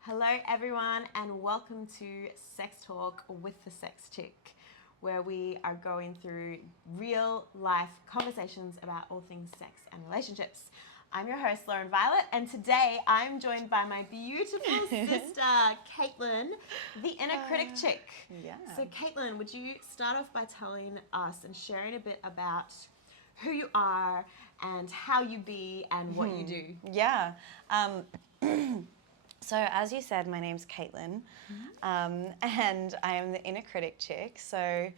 Hello, everyone, and welcome to Sex Talk with the Sex Chick, where we are going through real life conversations about all things sex and relationships. I'm your host, Lauren Violet, and today I'm joined by my beautiful sister, Caitlin, the inner critic chick. Yeah. So, Caitlin, would you start off by telling us and sharing a bit about who you are and how you be and what you do? Yeah. So as you said, my name's Caitlin, and I am the inner critic chick. So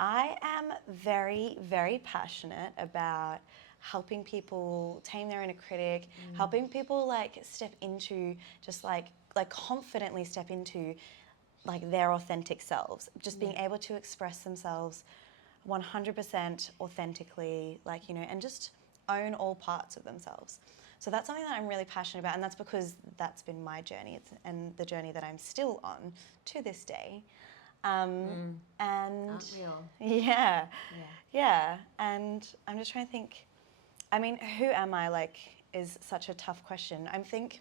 I am very, very passionate about helping people tame their inner critic, helping people step into confidently step into their authentic selves, just being able to express themselves 100% authentically, and just own all parts of themselves. So that's something that I'm really passionate about, and that's because that's been my journey and the journey that I'm still on to this day. And Unreal. yeah, and I'm just trying to think. I mean, who am I? Is such a tough question. I think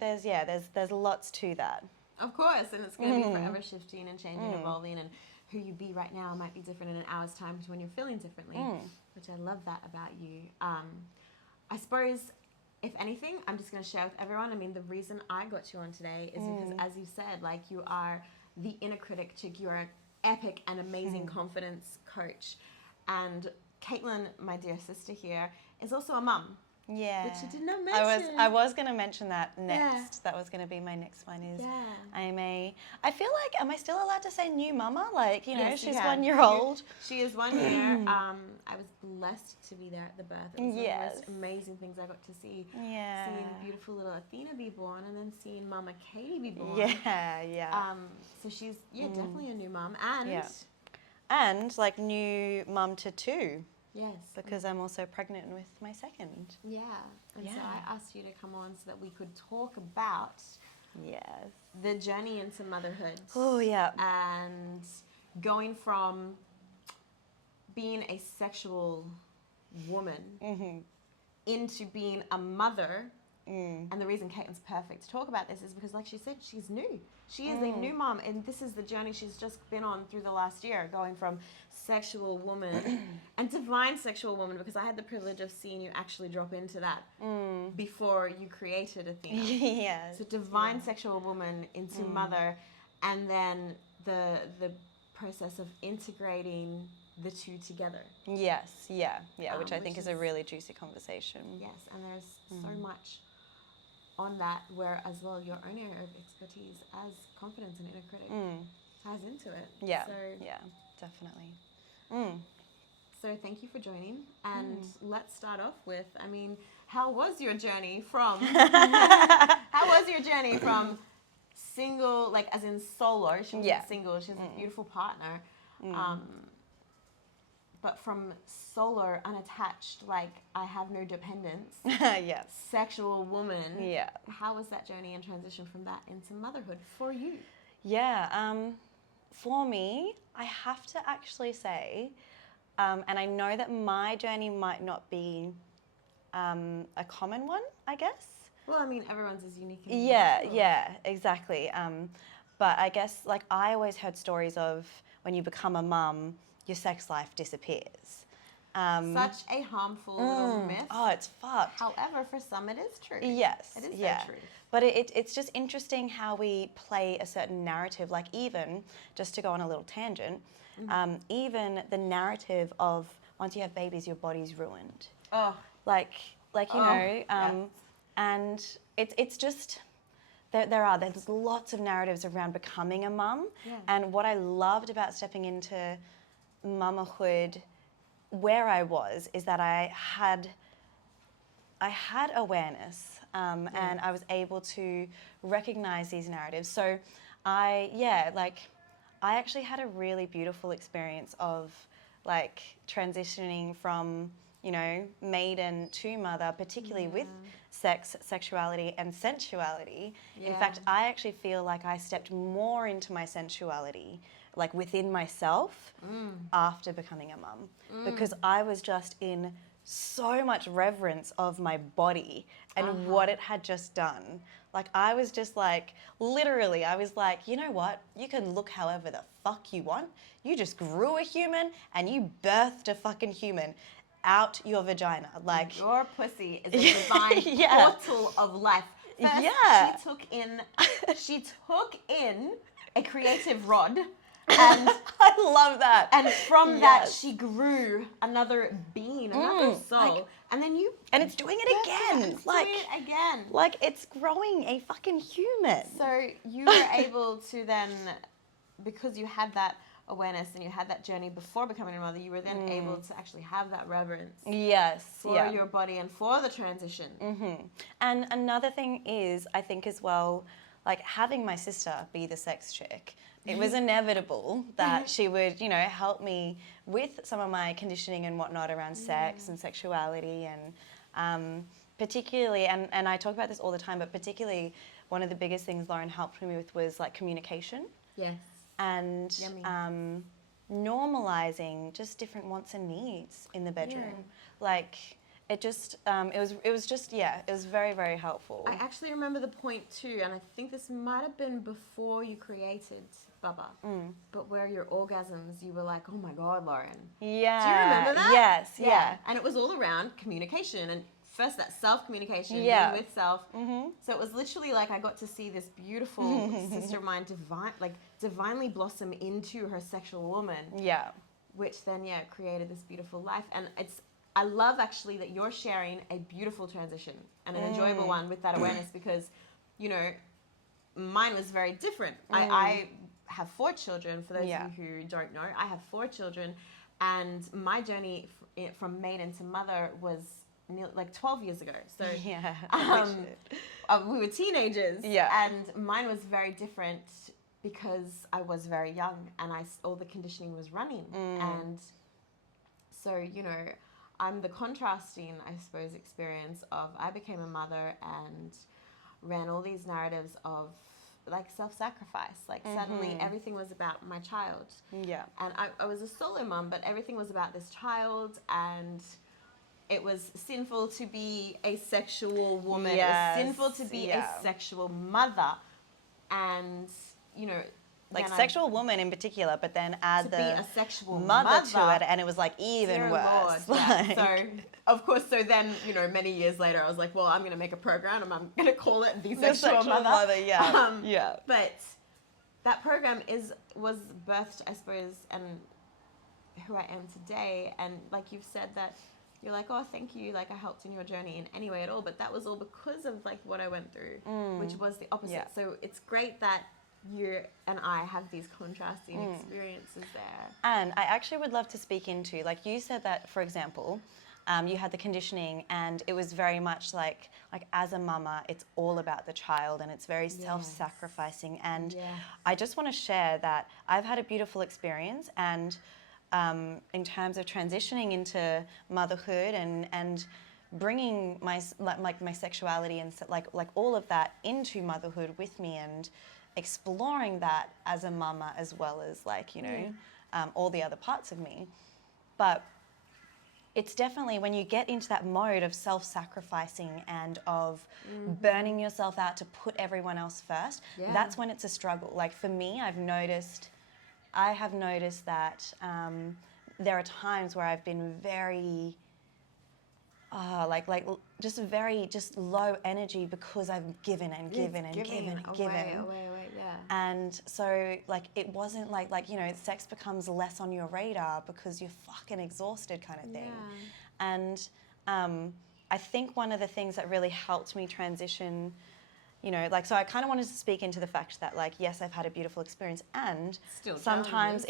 there's lots to that. Of course, and it's going to be forever shifting and changing, evolving, and who you be right now might be different in an hour's time to when you're feeling differently, which I love that about you. I suppose, if anything, I'm just going to share with everyone. I mean, the reason I got you on today is because, as you said, you are the inner critic chick. You are an epic and amazing confidence coach. And Caitlin, my dear sister here, is also a mum. Yeah. Which you did not mention. I was going to mention that next. Yeah. That was going to be my next one is Yeah. I feel like, am I still allowed to say new mama? Yes, she's you 1 year old. She is 1 year. I was blessed to be there at the birth. It was one of the most amazing things I got to see. Yeah. Seeing beautiful little Athena be born and then seeing Mama Katie be born. Yeah. So she's, definitely a new mum. And... And new mum to two. Yes. Because I'm also pregnant with my second. Yeah. And so I asked you to come on so that we could talk about the journey into motherhood. Oh, yeah. And going from being a sexual woman into being a mother. And the reason Caitlin's perfect to talk about this is because, like she said, she's new. She is a new mom, and this is the journey she's just been on through the last year, going from sexual woman and divine sexual woman, because I had the privilege of seeing you actually drop into that before you created Athena. Yes. So divine sexual woman into mother, and then the process of integrating the two together. Yes, which I think which is a really juicy conversation. Yes, and there's so much on that, where as well your own area of expertise as confidence and inner critic ties into it. Yeah, so, definitely. So thank you for joining, and let's start off with, I mean, how was your journey from single, as in solo? She wasn't single, she has a beautiful partner. But from solo, unattached, I have no dependence, sexual woman, how was that journey and transition from that into motherhood for you? Yeah, for me, I have to actually say, and I know that my journey might not be a common one, I guess. Well, I mean, everyone's is unique. Yeah, exactly. But I guess, I always heard stories of when you become a mum, your sex life disappears. Such a harmful little myth. Oh, it's fucked. However, for some it is true. Yes. It is so true. But it's just interesting how we play a certain narrative, even, just to go on a little tangent, even the narrative of once you have babies, your body's ruined. Oh. And it's just... There's lots of narratives around becoming a mum. Yeah. And what I loved about stepping into mamahood where I was is that I had awareness and I was able to recognize these narratives. So I actually had a really beautiful experience of transitioning from maiden to mother, particularly with sex, sexuality, and sensuality. Yeah. In fact, I actually feel like I stepped more into my sensuality, within myself, after becoming a mum, because I was just in so much reverence of my body and what it had just done. Like, I was just like, literally, I was like, you know what? You can look however the fuck you want. You just grew a human and you birthed a fucking human out your vagina. Like, your pussy is a divine Yeah. portal of life. First, Yeah. she took in a creative rod, and I love that. and from that Yes. she grew another being, another soul, and then you And it's doing it again. and it's doing it again. Like, it's growing a fucking human. So you were able to then, because you had that awareness and you had that journey before becoming a mother, you were then able to actually have that reverence Yes. for your body and for the transition. And another thing is, I think as well, like having my sister be the sex chick, it was inevitable that she would, you know, help me with some of my conditioning and whatnot around sex and sexuality, and particularly, and I talk about this all the time, but particularly one of the biggest things Lauren helped me with was like communication. Yes. And normalizing just different wants and needs in the bedroom. Like, it just, it was very, very helpful. I actually remember the point too, and I think this might have been before you created Bubba, but where your orgasms, you were like, oh my God, Lauren. Yeah. Do you remember that? Yes, yeah. And it was all around communication, and first that self-communication, Yeah. being with self. So it was literally like I got to see this beautiful sister of mine divinely blossom into her sexual woman. Yeah. Which then, created this beautiful life. And I love actually that you're sharing a beautiful transition and an enjoyable one with that awareness, because, you know, mine was very different. I have 4 children. For those of you who don't know, I have 4 children, and my journey from maiden to mother was like 12 years ago. So we were teenagers, and mine was very different because I was very young and all the conditioning was running. And so, you know, I'm the contrasting, I suppose, experience of I became a mother and ran all these narratives of like self-sacrifice. Like suddenly everything was about my child. Yeah. And I was a solo mom, but everything was about this child, and it was sinful to be a sexual woman. Yes. It was sinful to be a sexual mother. And, you know, like sexual woman in particular, but then add to the be a sexual mother to it, and it was like even Dear worse. Lord, Like, So, of course, so then, you know, many years later, I was like, well, I'm going to make a program and I'm going to call it The Sexual Mother. Yeah. But that program was birthed, I suppose, and who I am today. And like you've said that you're like, oh, thank you, like I helped in your journey in any way at all. But that was all because of like what I went through, which was the opposite. Yeah. So it's great that you and I have these contrasting experiences there. And I actually would love to speak into, like you said that, for example, you had the conditioning, and it was very much like as a mama, it's all about the child, and it's very self-sacrificing. And I just want to share that I've had a beautiful experience, and in terms of transitioning into motherhood and bringing my sexuality and like all of that into motherhood with me, and exploring that as a mama, as well as like, you know, all the other parts of me. But it's definitely when you get into that mode of self-sacrificing and of burning yourself out to put everyone else first, that's when it's a struggle. Like for me, I have noticed that there are times where I've been very just low energy, because I've given and given and given and given. And so like it wasn't like, you know, sex becomes less on your radar because you're fucking exhausted, kind of thing. And I think one of the things that really helped me transition, you know, like, so I kind of wanted to speak into the fact that, like, yes, I've had a beautiful experience, and still sometimes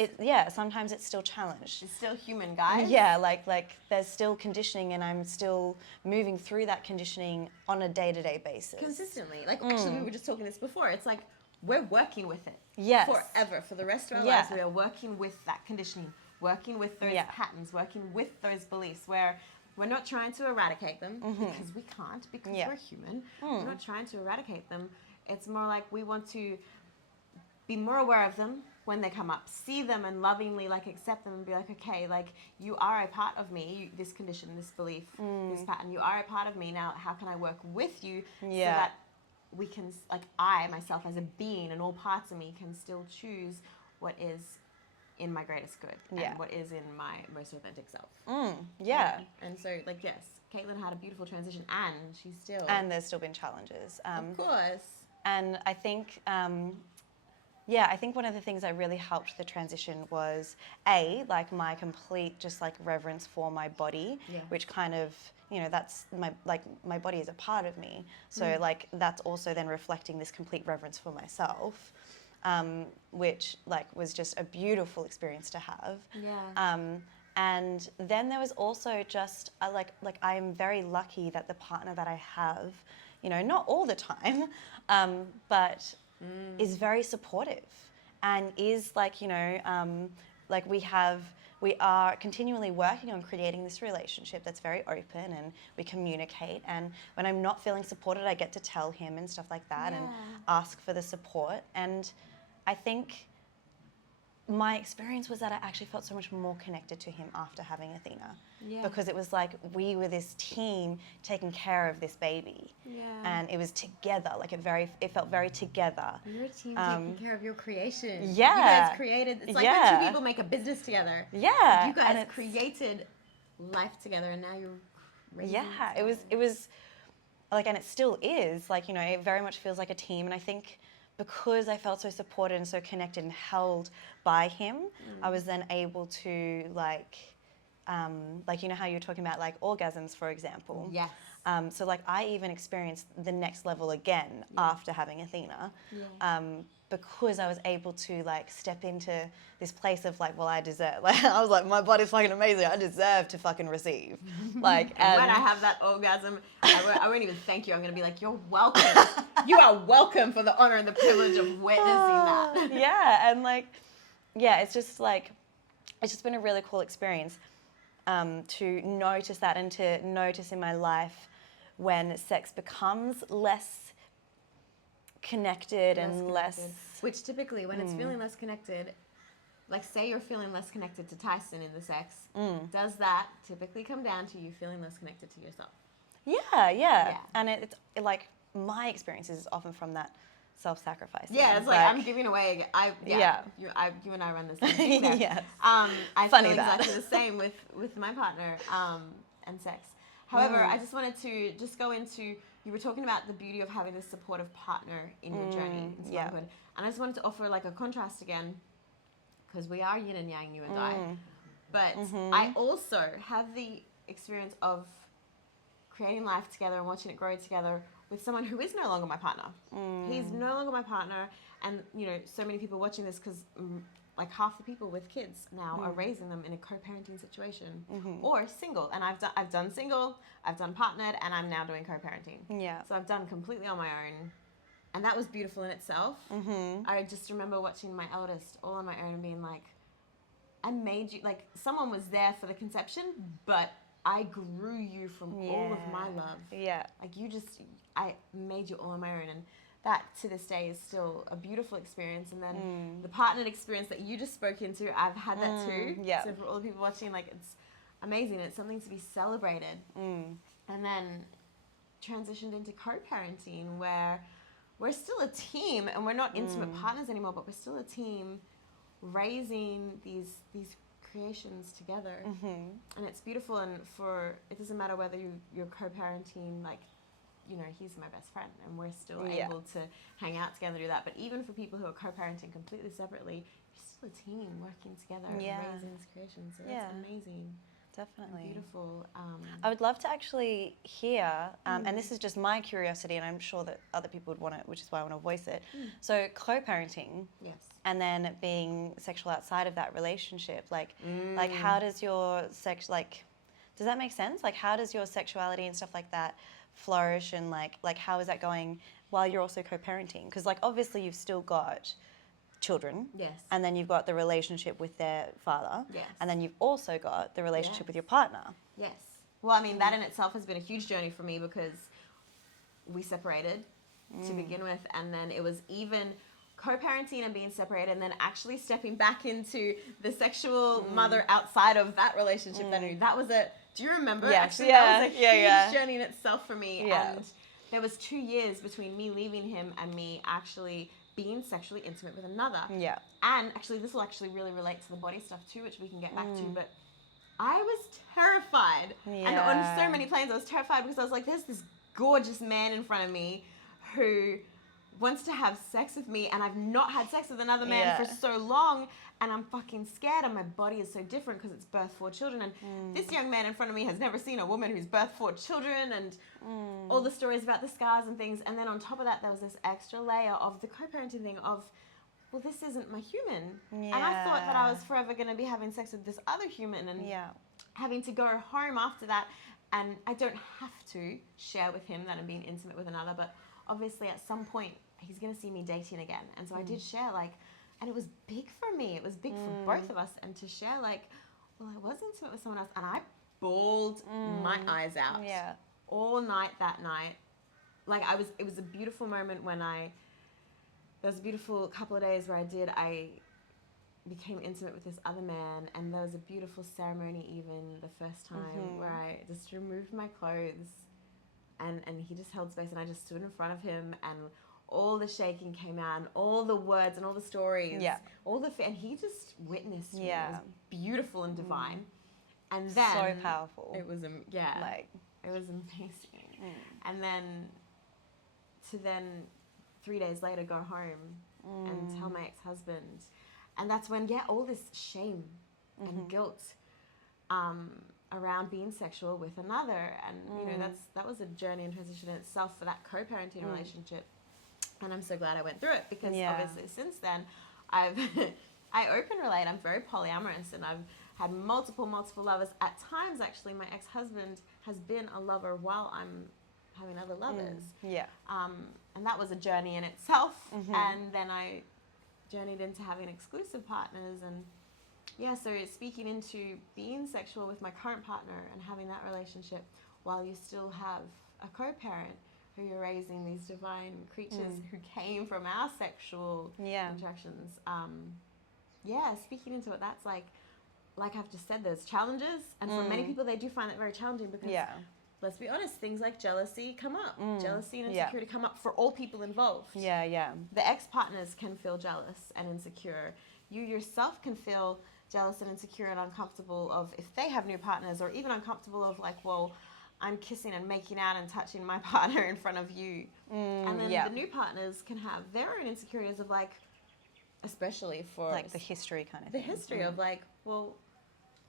sometimes it's still challenged. It's still human, guys. Yeah, like there's still conditioning, and I'm still moving through that conditioning on a day-to-day basis. Consistently. Like, actually, we were just talking this before. It's like we're working with it. Yes. Forever. For the rest of our lives, we are working with that conditioning, working with those patterns, working with those beliefs, where we're not trying to eradicate them, because we can't, because we're human. We're not trying to eradicate them. It's more like we want to be more aware of them, when they come up, see them and lovingly like accept them and be like, okay, like you are a part of me, this condition, this belief, this pattern, you are a part of me. Now, how can I work with you so that we can, like I, myself as a being and all parts of me can still choose what is in my greatest good and what is in my most authentic self. And so, like, yes, Caitlin had a beautiful transition and she's still... And there's still been challenges. Of course. And I think... I think one of the things that really helped the transition was like my complete just like reverence for my body, which kind of, you know, that's my body is a part of me. So like that's also then reflecting this complete reverence for myself, which like was just a beautiful experience to have. And then there was also just like I'm very lucky that the partner that I have, you know, not all the time, but is very supportive and is like, you know, like we are continually working on creating this relationship that's very open and we communicate. And when I'm not feeling supported, I get to tell him and stuff like that and ask for the support. And I think my experience was that I actually felt so much more connected to him after having Athena. Because it was like we were this team taking care of this baby. And it was together, like it felt very together. You're a team taking care of your creation. You guys created, it's like when two people make a business together. You guys created life together and now you're raising it was like, and it still is, like, you know, it very much feels like a team. And I think because I felt so supported and so connected and held by him, I was then able to like, you know how you were talking about like orgasms, for example. So like I even experienced the next level again after having Athena, because I was able to like step into this place of like, well, I deserve, like I was like, my body's fucking amazing, I deserve to fucking receive. Like, and when I have that orgasm, I won't even thank you. I'm gonna be like, you're welcome. You are welcome for the honor and the privilege of witnessing that. And like, it's just like, it's just been a really cool experience to notice that and to notice in my life when sex becomes less connected and less... Which typically, when it's feeling less connected, like say you're feeling less connected to Tyson in the sex, does that typically come down to you feeling less connected to yourself? And it's like, my experience is often from that self-sacrifice. It's like I'm giving away. You and I run this thing. I Funny feel that. exactly the same with my partner and sex. However, I just wanted to just go into, you were talking about the beauty of having this supportive partner in your journey into motherhood, and I just wanted to offer like a contrast again, because we are yin and yang, you and I. But I also have the experience of creating life together and watching it grow together with someone who is no longer my partner. He's no longer my partner, and you know, so many people watching this, because like half the people with kids now are raising them in a co-parenting situation or single. And I've done single, I've done partnered, and I'm now doing co-parenting. So I've done completely on my own, and that was beautiful in itself. I just remember watching my eldest all on my own and being like, I made you, like someone was there for the conception, but I grew you from all of my love. Like I made you all on my own, and that to this day is still a beautiful experience. And then the partnered experience that you just spoke into, I've had that too. So for all the people watching, like it's amazing. It's something to be celebrated. And then transitioned into co-parenting, where we're still a team and we're not intimate partners anymore, but we're still a team raising these creations together. And it's beautiful. And it doesn't matter whether you're co-parenting, like, you know, he's my best friend and we're still able to hang out together and do that. But even for people who are co-parenting completely separately, you're still a team working together and raising these creations. So it's amazing. Definitely. Beautiful. I would love to actually hear, and this is just my curiosity, and I'm sure that other people would want it, which is why I want to voice it. So co-parenting, and then being sexual outside of that relationship, like how does your sex, like, does that make sense? Like, how does your sexuality and stuff like that flourish, and like how is that going while you're also co-parenting? Because like obviously you've still got children, and then you've got the relationship with their father, and then you've also got the relationship with your partner. Well, I mean, that in itself has been a huge journey for me, because we separated to begin with, and then it was even co-parenting and being separated, and then actually stepping back into the sexual mother outside of that relationship that I knew. That was do you remember? Yes. Actually, that was a huge journey in itself for me. Yeah. And there was 2 years between me leaving him and me actually being sexually intimate with another. Yeah. And actually, this will actually really relate to the body stuff too, which we can get back to. But I was terrified. And on so many planes, I was terrified because I was like, there's this gorgeous man in front of me who wants to have sex with me, and I've not had sex with another man for so long, and I'm fucking scared, and my body is so different because it's birth 4 children, and this young man in front of me has never seen a woman who's birthed 4 children, and all the stories about the scars and things. And then on top of that, there was this extra layer of the co-parenting thing of, well, this isn't my human. And I thought that I was forever going to be having sex with this other human, and having to go home after that. And I don't have to share with him that I'm being intimate with another, but obviously at some point he's going to see me dating again. And so I did share, like, and it was big for me. It was big for both of us. And to share, like, well, I was intimate with someone else, and I bawled my eyes out all night that night. Like, it was a beautiful moment when there was a beautiful couple of days where I became intimate with this other man, and there was a beautiful ceremony even the first time where I just removed my clothes and he just held space, and I just stood in front of him, and all the shaking came out, and all the words and all the stories, and he just witnessed me. It was beautiful and divine. And then so powerful. It was like, it was amazing. And then to 3 days later go home and tell my ex-husband. And that's when, all this shame and guilt around being sexual with another. And, you know, that was a journey and transition in itself for that co-parenting relationship. And I'm so glad I went through it, because obviously since then I open relate. I'm very polyamorous, and I've had multiple lovers. At times, actually, my ex-husband has been a lover while I'm having other lovers. And that was a journey in itself. And then I journeyed into having exclusive partners, and so speaking into being sexual with my current partner and having that relationship while you still have a co-parent who you're raising, these divine creatures who came from our sexual interactions. Speaking into what that's like I've just said, there's challenges, and for many people they do find that very challenging, because let's be honest, things like jealousy come up. Jealousy and insecurity come up for all people involved. The ex-partners can feel jealous and insecure. You yourself can feel jealous and insecure and uncomfortable of if they have new partners, or even uncomfortable of like, well, I'm kissing and making out and touching my partner in front of you. And then the new partners can have their own insecurities of like, especially for like the history kind of the thing. history of like, well,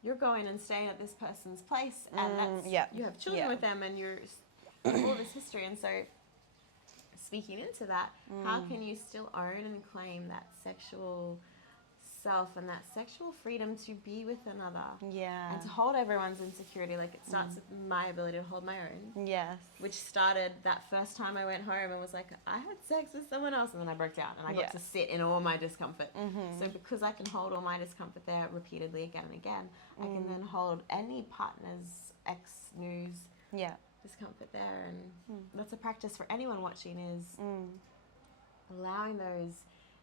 you're going and staying at this person's place, and that's you have children with them, and you're all this history. And so speaking into that, how can you still own and claim that sexual self and that sexual freedom to be with another, and to hold everyone's insecurity? Like, it starts with my ability to hold my own, which started that first time I went home and was like, I had sex with someone else, and then I broke down, and I got to sit in all my discomfort. So because I can hold all my discomfort there repeatedly again and again, I can then hold any partner's ex-news discomfort there. And that's a practice for anyone watching, is allowing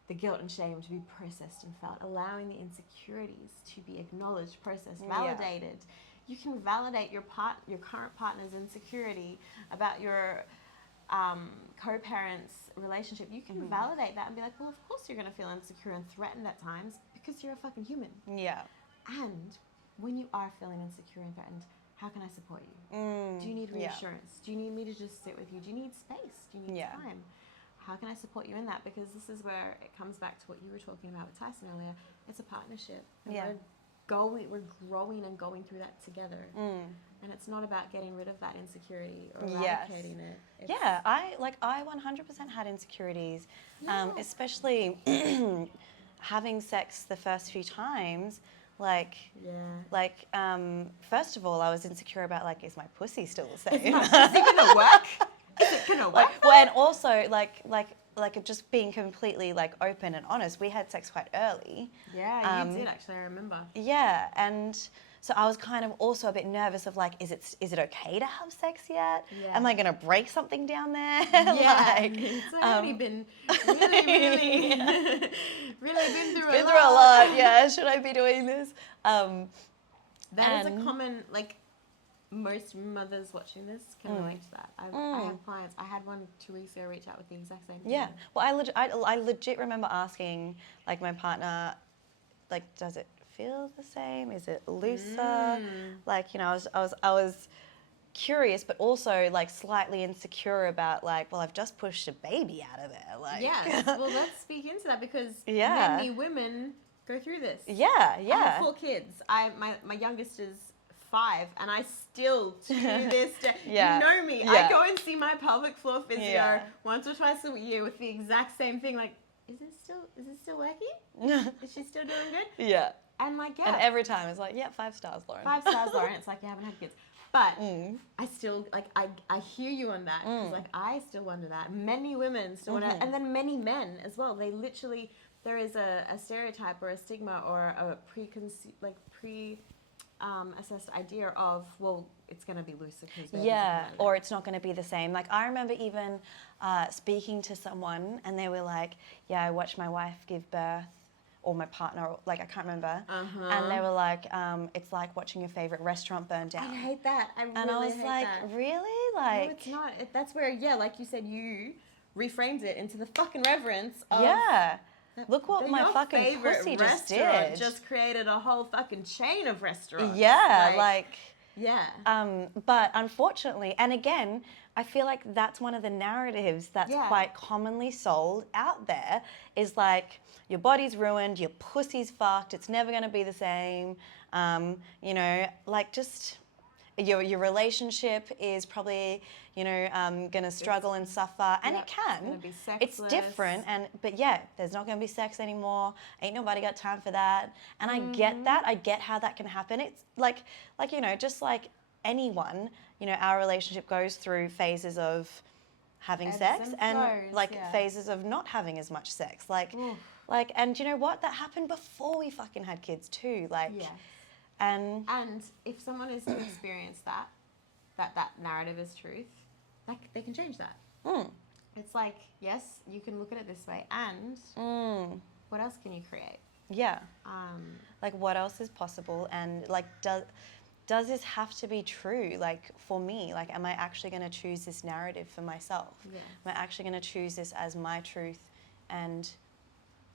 the guilt and shame to be processed and felt, allowing the insecurities to be acknowledged, processed, validated. You can validate your current partner's insecurity about your co-parent's relationship. You can validate that and be like, well, of course you're going to feel insecure and threatened at times, because you're a fucking human. And when you are feeling insecure and threatened, how can I support you? Do you need reassurance? Do you need me to just sit with you? Do you need space? Do you need time? How can I support you in that? Because this is where it comes back to what you were talking about with Tyson earlier. It's a partnership. And we're growing and going through that together. And it's not about getting rid of that insecurity or eradicating it. I 100% had insecurities, especially having sex the first few times. First of all, I was insecure about, like, is my pussy still the same? Is it gonna work? Is it gonna work? And also, like just being completely, like, open and honest. We had sex quite early. Yeah, you did actually. I remember. Yeah, and So I was kind of also a bit nervous of like, is it okay to have sex yet? Yeah. Am I going to break something down there? Yeah, Like, it's already been really, really been through been a through a lot. lot. Yeah, should I be doing this? That is a common, like, most mothers watching this can relate to that. I have clients. I had one 2 weeks ago reach out with the exact same thing. Yeah. Well, I legit remember asking like my partner, like, does it feel the same? Is it looser? Like, you know, I was curious, but also like slightly insecure about like, well, I've just pushed a baby out of there. Like, Yes. Well, let's speak into that because Yeah. many women go through this. yeah, I yeah, have 4 kids. My youngest is 5, and I still to this day. Yeah. You know me. Yeah. I go and see my pelvic floor physio Yeah. once or twice a year with the exact same thing. Like, is it still working? Is she still doing good? yeah. And like, yeah. And every time it's like, yeah, 5 stars, Lauren. 5 stars, Lauren. It's like you haven't had kids. But I still, like, I hear you on that. Because, like, I still wonder that. Many women still wonder that. And then many men as well. They literally, there is a stereotype or a stigma or a assessed idea of, well, it's going to be looser because Yeah, or it's not going to be the same. Like, I remember even speaking to someone and they were like, yeah, I watched my wife give birth, or my partner, like, I can't remember. And they were like, it's like watching your favorite restaurant burn down. I hate that. I And I was hate like, that. really? No, Like, it's not. That's where, yeah, like you said, you reframed it into the fucking reverence of... Yeah. Look what my your fucking favorite pussy just restaurant did. just created a whole fucking chain of restaurants. Yeah, like yeah. but unfortunately, and again, I feel like that's one of the narratives that's quite commonly sold out there is like, your body's ruined, your pussy's fucked, it's never going to be the same. You know, like just your relationship is probably, you know, going to struggle and suffer, and it can. It's gonna be It's different, but yeah, there's not going to be sex anymore. Ain't nobody got time for that. And I get that. I get how that can happen. It's like you know, just like anyone, you know, our relationship goes through phases of having sex and phases of not having as much sex. Like, and you know what? That happened before we fucking had kids too. Like, and if someone is to experience that narrative is truth, like, they can change that. It's like, yes, you can look at it this way, and what else can you create? Yeah. Like, what else is possible? And like, does this have to be true? Like, for me, like, am I actually going to choose this narrative for myself? Yeah. Am I actually going to choose this as my truth and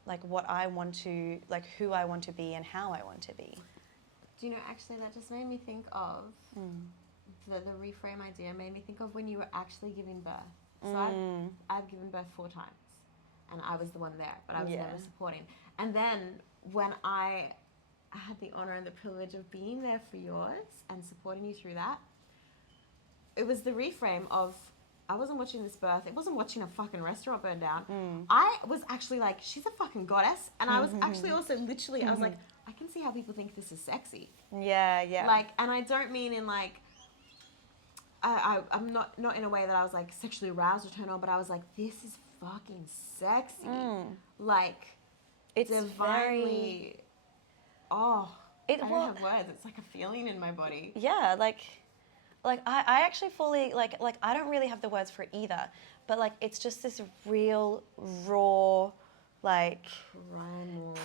like what I want to, like who I want to be and how I want to be? Do you know, actually, that just made me think of the reframe idea, made me think of when you were actually giving birth. So I've given birth 4 times, and I was the one there, but I was never supporting. And then when I had the honor and the privilege of being there for yours and supporting you through that, it was the reframe of, I wasn't watching this birth. It wasn't watching a fucking restaurant burn down. I was actually like, she's a fucking goddess. And I was actually also literally, I was like, I can see how people think this is sexy. Yeah, yeah. Like, and I don't mean in like, I'm not in a way that I was like sexually aroused or turned on, but I was like, this is fucking sexy. Like, it's divinely, I don't well, have words. It's like a feeling in my body. Yeah, like I actually fully, like I don't really have the words for it either, but like, it's just this real, raw, like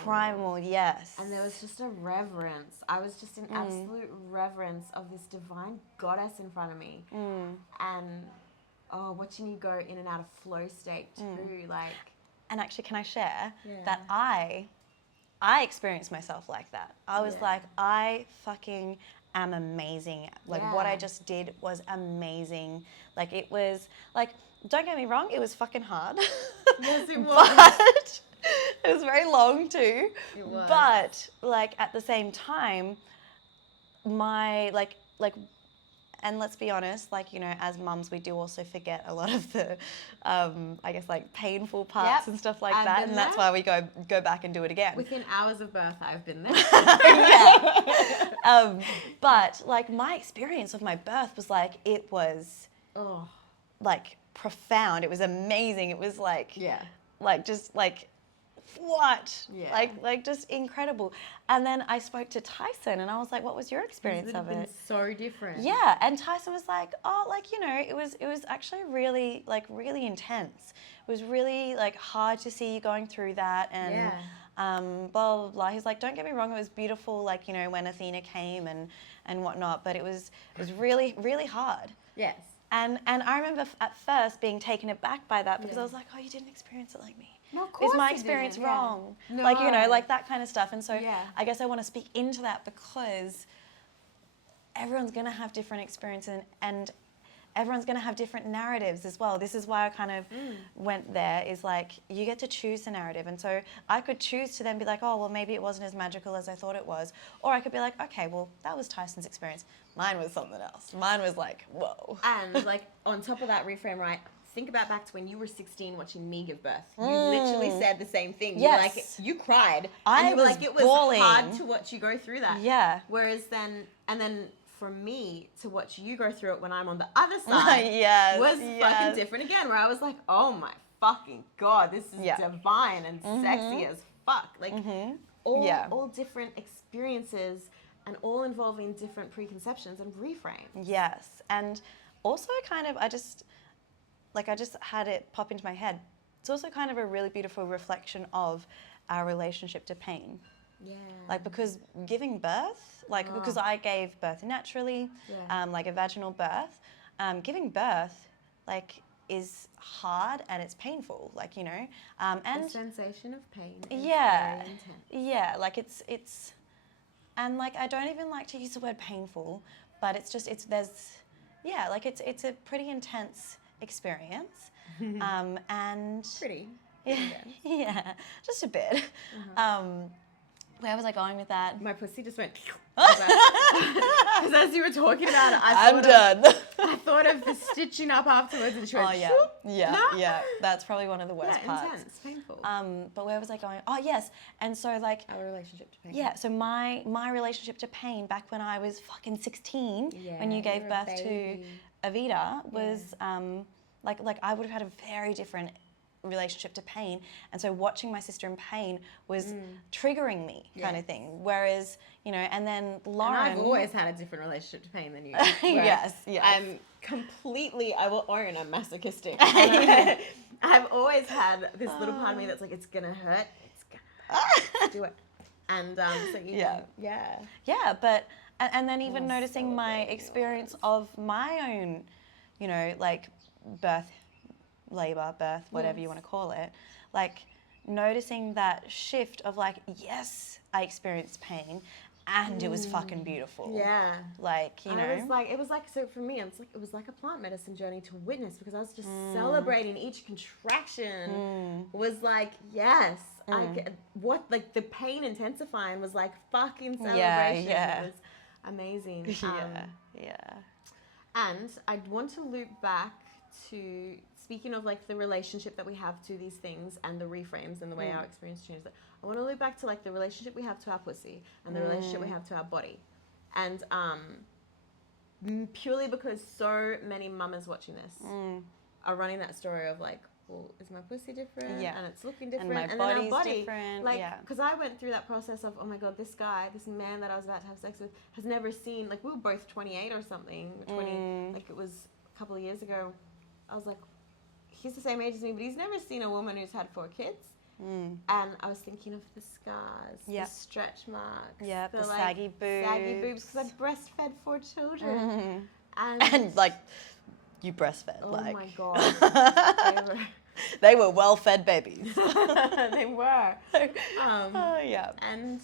primal, yes. And there was just a reverence. I was just in absolute reverence of this divine goddess in front of me. And watching you go in and out of flow state too, like. And actually, can I share that I experienced myself like that. I was like, I fucking am amazing. Like, what I just did was amazing. Like, it was, like, don't get me wrong, it was fucking hard. Yes, it was. But it was very long too. It was. But, like, at the same time, my, like, and let's be honest, like, you know, as mums, we do also forget a lot of the, I guess, like, painful parts and stuff like that. And that's why we go back and do it again. Within hours of birth, I've been there. But, like, my experience of my birth was, like, it was, like, profound. It was amazing. It was, like, like, just, like, what? Yeah. Like just incredible. And then I spoke to Tyson and I was like, what was your experience of it? So different. Yeah, and Tyson was like, oh, like, you know, it was actually really, like, really intense. It was really, like, hard to see you going through that, and blah, blah, blah. He's like, don't get me wrong, it was beautiful, like, you know, when Athena came and whatnot, but it was really, really hard. Yes. And I remember at first being taken aback by that because I was like, oh, you didn't experience it like me. No, of course Is my you experience didn't, wrong? No. Like, you know, like that kind of stuff. And so Yeah. I guess I want to speak into that because everyone's going to have different experiences and everyone's going to have different narratives as well. This is why I kind of went there, is like, you get to choose the narrative. And so I could choose to then be like, oh, well, maybe it wasn't as magical as I thought it was. Or I could be like, okay, well, that was Tyson's experience. Mine was something else. Mine was like, whoa. And like on top of that reframe, right? Think about back to when you were 16 watching me give birth. You literally said the same thing. You were like, you cried. And you were like, it was bawling. hard to watch you go through that. Yeah. Whereas then for me to watch you go through it when I'm on the other side was fucking different again, where I was like, oh my fucking God, this is divine and sexy as fuck. Like all different experiences and all involving different preconceptions and reframes. Yes. And also kind of, I just had it pop into my head. It's also kind of a really beautiful reflection of our relationship to pain. Yeah. Like, because giving birth, like, because I gave birth naturally, like a vaginal birth, giving birth, like, is hard and it's painful, like, you know. And the sensation of pain is very intense. Yeah, like, it's, and, like, I don't even like to use the word painful, but it's just, it's a pretty intense experience. And... Pretty. Yeah, just a bit. Where was I going with that? My pussy just went... Because as you were talking about it, I'm done. I thought of the stitching up afterwards and she went... Yeah. That's probably one of the worst parts. Intense, painful. But where was I going? Oh, yes. And so, like... Our relationship to pain. Yeah, so my relationship to pain back when I was fucking 16, when you gave birth to Avita, was... Like I would have had a very different relationship to pain, and so watching my sister in pain was triggering me, kind of thing. Whereas, you know, and then Lauren... And I've always had a different relationship to pain than you. Yes. I'm completely, I will own, I'm masochistic. I've always had this little part of me that's like, it's gonna hurt, do it. And so but and then even noticing my experience of my own, you know, like birth, whatever you want to call it, like noticing that shift of like, yes, I experienced pain and it was fucking beautiful. Yeah. Like, you know. It was like, so for me, it was like a plant medicine journey to witness, because I was just celebrating each contraction. Was like, yes, like the pain intensifying was like fucking celebration. It was amazing. And I want to loop back to, speaking of like the relationship that we have to these things and the reframes and the way our experience changes, I want to loop back to like the relationship we have to our pussy and the relationship we have to our body. And purely because so many mamas watching this are running that story of like, well, is my pussy different? Yeah. And it's looking different. And my body's then our body, different. like, because I went through that process of, oh my God, this man that I was about to have sex with has never seen, like, we were both 28 or something, 20, like it was a couple of years ago. I was like, he's the same age as me, but he's never seen a woman who's had 4 kids. And I was thinking of the scars, the stretch marks, the saggy boobs. Because I breastfed 4 children. And like, you breastfed. Oh like, my God. They were well-fed babies. They were. And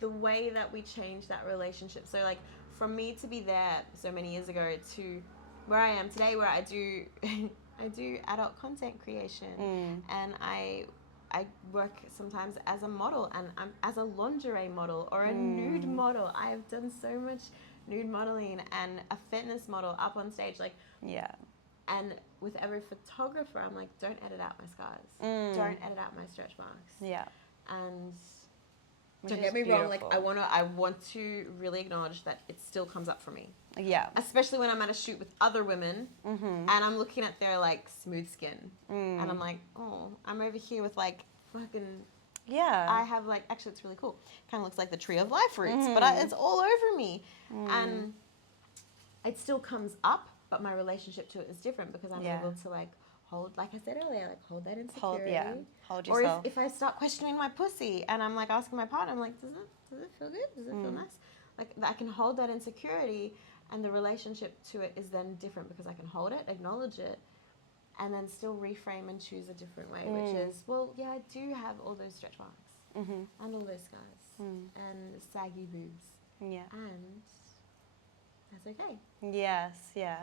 the way that we changed that relationship. So like, from me to be there so many years ago to where I am today, where I do adult content creation, and I work sometimes as a model, and I'm as a lingerie model or a nude model. I have done so much nude modeling and a fitness model up on stage, like and with every photographer, I'm like, don't edit out my scars, don't edit out my stretch marks, and don't get me wrong, like I want to really acknowledge that it still comes up for me. Yeah. Especially when I'm at a shoot with other women and I'm looking at their like smooth skin and I'm like, oh, I'm over here with like fucking. Yeah. I have like, actually it's really cool. Kind of looks like the tree of life roots, but it's all over me. And it still comes up, but my relationship to it is different because I'm able to like hold, like I said earlier, like hold that insecurity. Hold or yourself. if I start questioning my pussy and I'm like asking my partner, I'm like, does it feel good? Does it feel nice? Like I can hold that insecurity, and the relationship to it is then different because I can hold it, acknowledge it, and then still reframe and choose a different way, which is, well, yeah, I do have all those stretch marks and all those scars and saggy boobs. Yeah. And that's okay. Yes, yeah.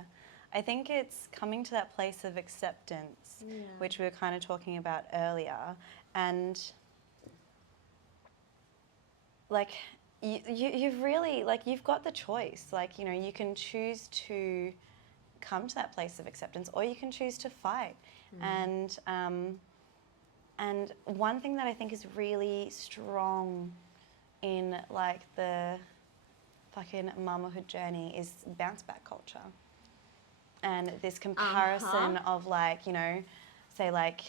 I think it's coming to that place of acceptance, which we were kind of talking about earlier. And like, you've really, like, you've got the choice. Like, you know, you can choose to come to that place of acceptance, or you can choose to fight. And one thing that I think is really strong in like the fucking motherhood journey is bounce back culture. And this comparison of like, you know, say like,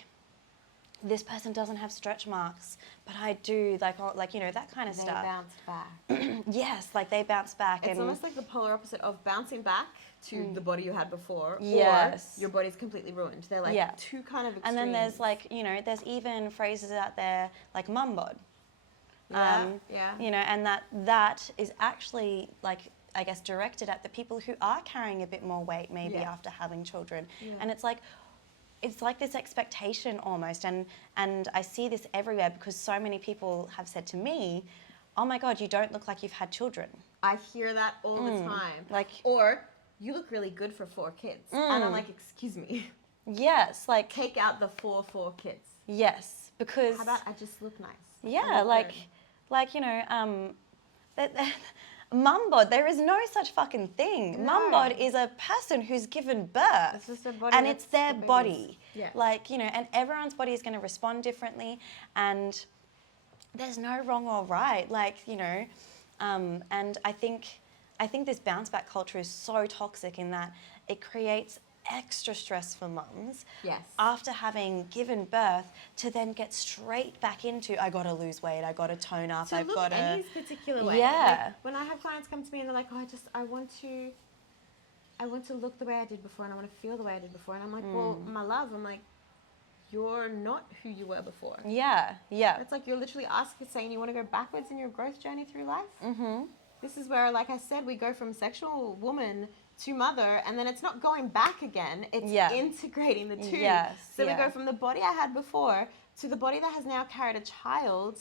this person doesn't have stretch marks, but I do, like you know, that kind of They stuff. bounced back. Yes, like they bounce back. It's almost like the polar opposite of bouncing back to the body you had before, Yes. or your body's completely ruined. They're like two kind of extremes. And then there's like, you know, there's even phrases out there like mum bod. You know, and that is actually like, I guess, directed at the people who are carrying a bit more weight maybe after having children. And it's like this expectation almost, and I see this everywhere because so many people have said to me, oh my God, you don't look like you've had children. I hear that all the time. Like, or, you look really good for 4 kids. And I'm like, excuse me. Yes, like. Take out the 4 kids. Yes, because. How about I just look nice? Yeah, like, you know, mum bod, there is no such fucking thing. No. Mum bod is a person who's given birth. It's just their body, and it's their the body. Yeah. Like, you know, and everyone's body is going to respond differently, and there's no wrong or right. Like, you know, and I think this bounce back culture is so toxic in that it creates extra stress for mums after having given birth to then get straight back into, I gotta lose weight, I gotta tone up, I've gotta any particular way. Yeah. Like, when I have clients come to me and they're like, oh, I want to look the way I did before and I want to feel the way I did before, and I'm like, well, my love, I'm like, you're not who you were before. Yeah. It's like you're literally saying you want to go backwards in your growth journey through life. This is where, like I said, we go from sexual woman to mother, and then it's not going back again, it's integrating the two. So we go from the body I had before to the body that has now carried a child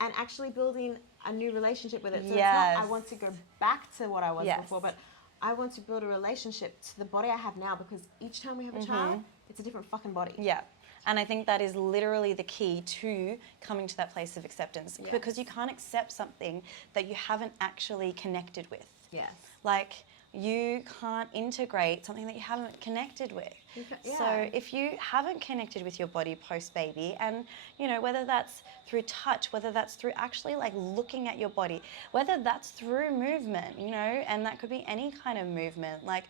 and actually building a new relationship with it. So it's not I want to go back to what I was before, but I want to build a relationship to the body I have now, because each time we have a child, it's a different fucking body. Yeah. And I think that is literally the key to coming to that place of acceptance, because you can't accept something that you haven't actually connected with. Yes. Like, you can't integrate something that you haven't connected with. So if you haven't connected with your body post-baby, and, you know, whether that's through touch, whether that's through actually like looking at your body, whether that's through movement, you know, and that could be any kind of movement. Like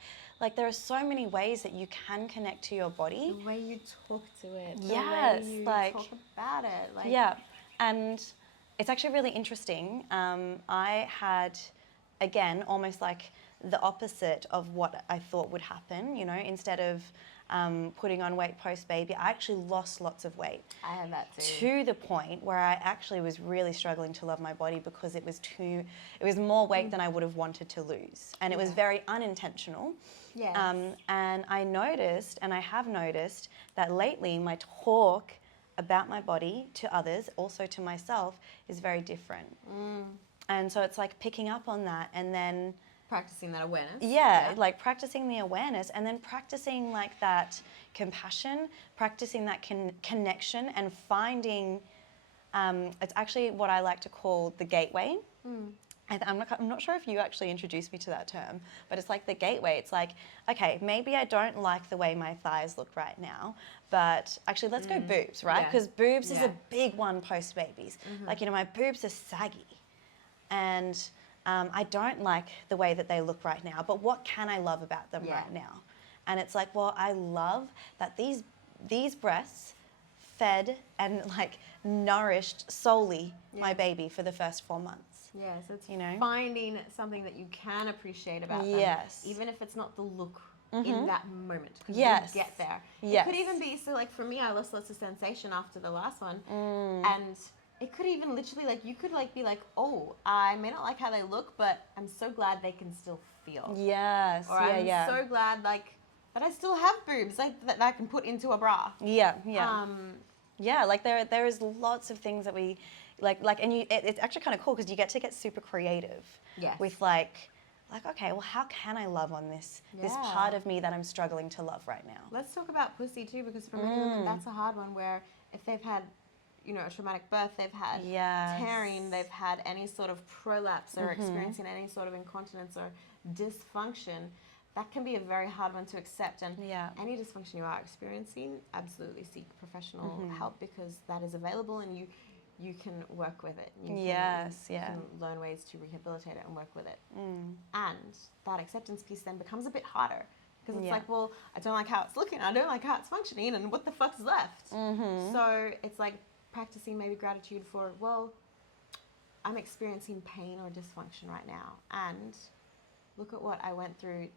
there are so many ways that you can connect to your body. The way you talk to it. Yes, the way you like, talk about it. Like, yeah, and it's actually really interesting. I had, again, almost like the opposite of what I thought would happen. You know, instead of putting on weight post-baby, I actually lost lots of weight. I had that too. To the point where I actually was really struggling to love my body because it was more weight than I would have wanted to lose. And it was very unintentional. Yes. And I noticed, and I have noticed, that lately my talk about my body to others, also to myself, is very different. And so it's like picking up on that and then practicing that awareness. Yeah, like practicing the awareness, and then practicing like that compassion, practicing that connection, and finding, it's actually what I like to call the gateway. I'm not sure if you actually introduced me to that term, but it's like the gateway. It's like, okay, maybe I don't like the way my thighs look right now, but actually let's go boobs, right? Because boobs is a big one post-babies. Like, you know, my boobs are saggy. And I don't like the way that they look right now, but what can I love about them right now? And it's like, well, I love that these breasts fed and like nourished solely my baby for the first 4 months. Yeah, so it's finding something that you can appreciate about them. Yes. Even if it's not the look in that moment. Because Yes. you'll get there. Yes. It could even be, so like for me, I lost lots of sensation after the last one. And it could even literally, like, you could like be like, oh, I may not like how they look, but I'm so glad they can still feel. Yes. Or I'm so glad, like, that I still have boobs, like, that I can put into a bra. Yeah, yeah. Yeah, like there is lots of things that we, like, and it's actually kind of cool because you get to get super creative. Yes. With like, okay, well, how can I love on this part of me that I'm struggling to love right now? Let's talk about pussy too, because for many women, that's a hard one where if they've had, a traumatic birth, they've had tearing, they've had any sort of prolapse or experiencing any sort of incontinence or dysfunction, that can be a very hard one to accept. And any dysfunction you are experiencing, absolutely seek professional help, because that is available and you can work with it. You can learn ways to rehabilitate it and work with it. And that acceptance piece then becomes a bit harder, because it's like, well, I don't like how it's looking, I don't like how it's functioning, and what the fuck's left? So it's like practicing maybe gratitude for, well, I'm experiencing pain or dysfunction right now, and look at what I went through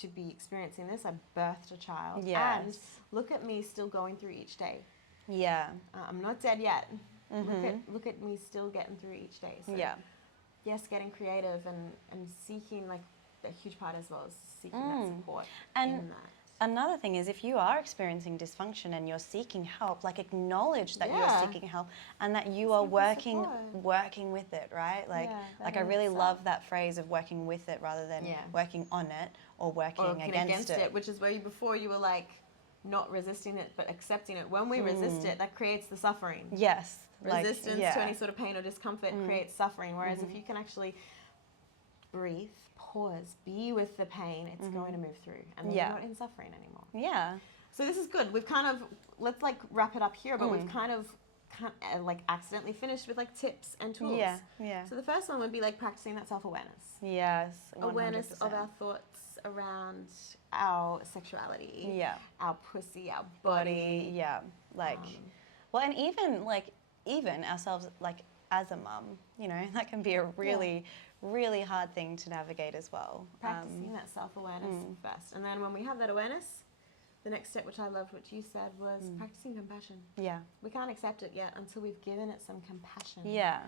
to be experiencing this. I birthed a child. Yes. And look at me still going through each day. Yeah. I'm not dead yet. Look at me still getting through each day. So yes, getting creative and seeking, like, a huge part as well as seeking that support in that. Another thing is, if you are experiencing dysfunction and you're seeking help, like, acknowledge that you're seeking help and that you are working with it, right? Like, I really love that phrase of working with it rather than working on it or working against it. Which is where before you were like not resisting it but accepting it. When we resist it, that creates the suffering. Yes. Resistance to any sort of pain or discomfort creates suffering. Whereas if you can actually breathe, pause, be with the pain, it's going to move through, and you're not in suffering anymore. Yeah. So this is good. We've kind of, let's like wrap it up here, but we've kind of like accidentally finished with like tips and tools. Yeah, yeah. So the first one would be like practicing that self-awareness. Yes, 100%. Awareness of our thoughts around our sexuality, our pussy, our body. Yeah, like, well, and even ourselves, like, as a mum, that can be a really, really hard thing to navigate as well. Practicing that self-awareness first. And then when we have that awareness, the next step, which I loved what you said, was practicing compassion. Yeah. We can't accept it yet until we've given it some compassion. Yeah.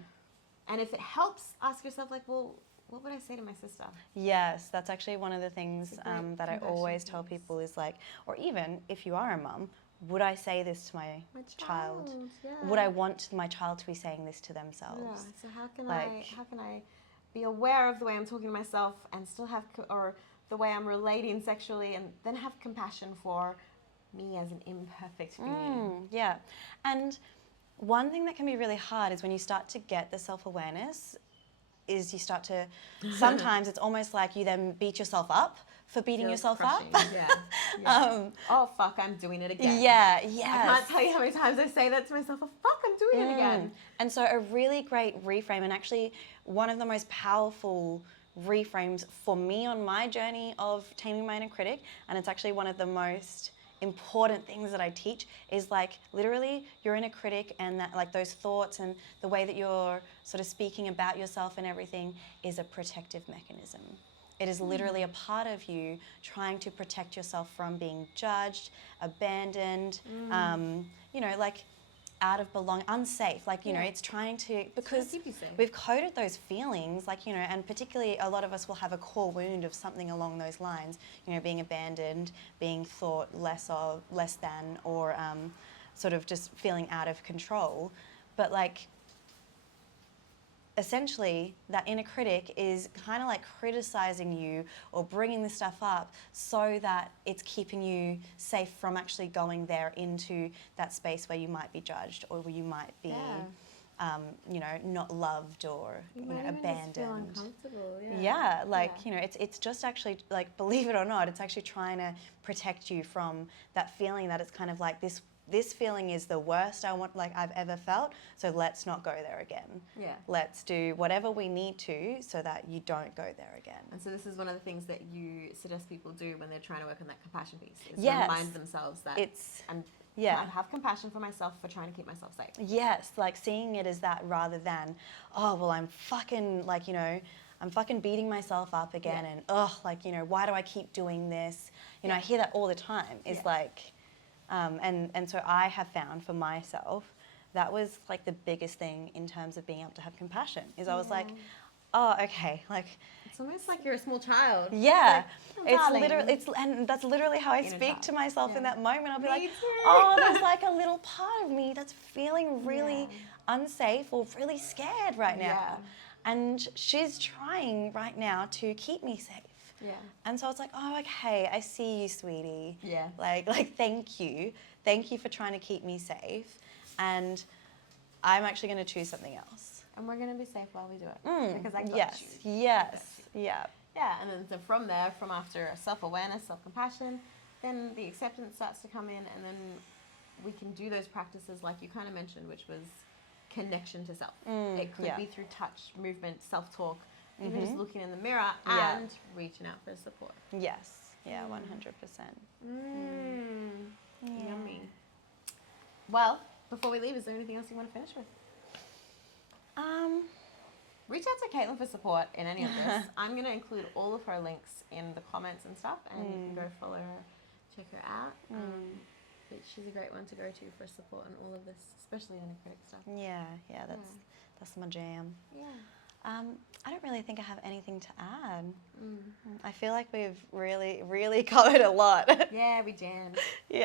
And if it helps, ask yourself, like, well, what would I say to my sister? Yes, that's actually one of the things that I always tell people is like, or even if you are a mum, would I say this to my child? Yeah. Would I want my child to be saying this to themselves? Yeah. So how can I be aware of the way I'm talking to myself and still have, or the way I'm relating sexually, and then have compassion for me as an imperfect being? Yeah. And one thing that can be really hard is when you start to get the self-awareness, is you start to, sometimes it's almost like you then beat yourself up for beating yourself up. Yeah. Oh, fuck, I'm doing it again. Yeah, yeah. I can't tell you how many times I say that to myself. Oh, fuck, I'm doing it again. And so a really great reframe, and actually one of the most powerful reframes for me on my journey of taming my inner critic, and it's actually one of the most important things that I teach, is like literally your inner critic, and that, like, those thoughts and the way that you're sort of speaking about yourself and everything is a protective mechanism. It is literally a part of you trying to protect yourself from being judged, abandoned, like out of belonging, unsafe. Like, you know, it's trying to, because we've coded those feelings, like, and particularly a lot of us will have a core wound of something along those lines, being abandoned, being thought less than, or sort of just feeling out of control. But like, essentially, that inner critic is kind of like criticizing you or bringing this stuff up so that it's keeping you safe from actually going there into that space where you might be judged, or where you might be, not loved, or abandoned. Just feel uncomfortable. It's just actually, like, believe it or not, it's actually trying to protect you from that feeling that it's kind of like this this feeling is the worst I've ever felt, so let's not go there again. Yeah. Let's do whatever we need to so that you don't go there again. And so this is one of the things that you suggest people do when they're trying to work on that compassion piece, is Yes. remind themselves that Yeah. I have compassion for myself for trying to keep myself safe. Yes, like seeing it as that rather than, oh, well, I'm fucking, like, you know, I'm fucking beating myself up again and, like, you know, why do I keep doing this? You know, I hear that all the time. It's like, and so I have found for myself, that was like the biggest thing in terms of being able to have compassion, is I was like, oh, okay, like. It's almost like you're a small child. Yeah, it's and that's literally how I speak to myself in that moment. I'll be like, too. oh, there's like a little part of me that's feeling really unsafe or really scared right now. And she's trying right now to keep me safe. Yeah. And so I was like, oh, okay, I see you, sweetie. Yeah. Like, thank you. Thank you for trying to keep me safe. And I'm actually going to choose something else. And we're going to be safe while we do it. Because I got Yes, you. yes, yeah. Yeah, and then so from there, from after self-awareness, self-compassion, then the acceptance starts to come in, and then we can do those practices like you kind of mentioned, which was connection to self. It could be through touch, movement, self-talk, even just looking in the mirror and reaching out for support. Yes, yeah, 100%. Yummy. Well, before we leave, is there anything else you want to finish with? Reach out to Caitlin for support in any of this. I'm going to include all of her links in the comments and stuff, and you can go follow her, check her out. But she's a great one to go to for support on all of this, especially in the critic stuff. Yeah, that's my jam. Yeah. I don't really think I have anything to add. I feel like we've really, really covered a lot. Yeah, we jammed. Yeah.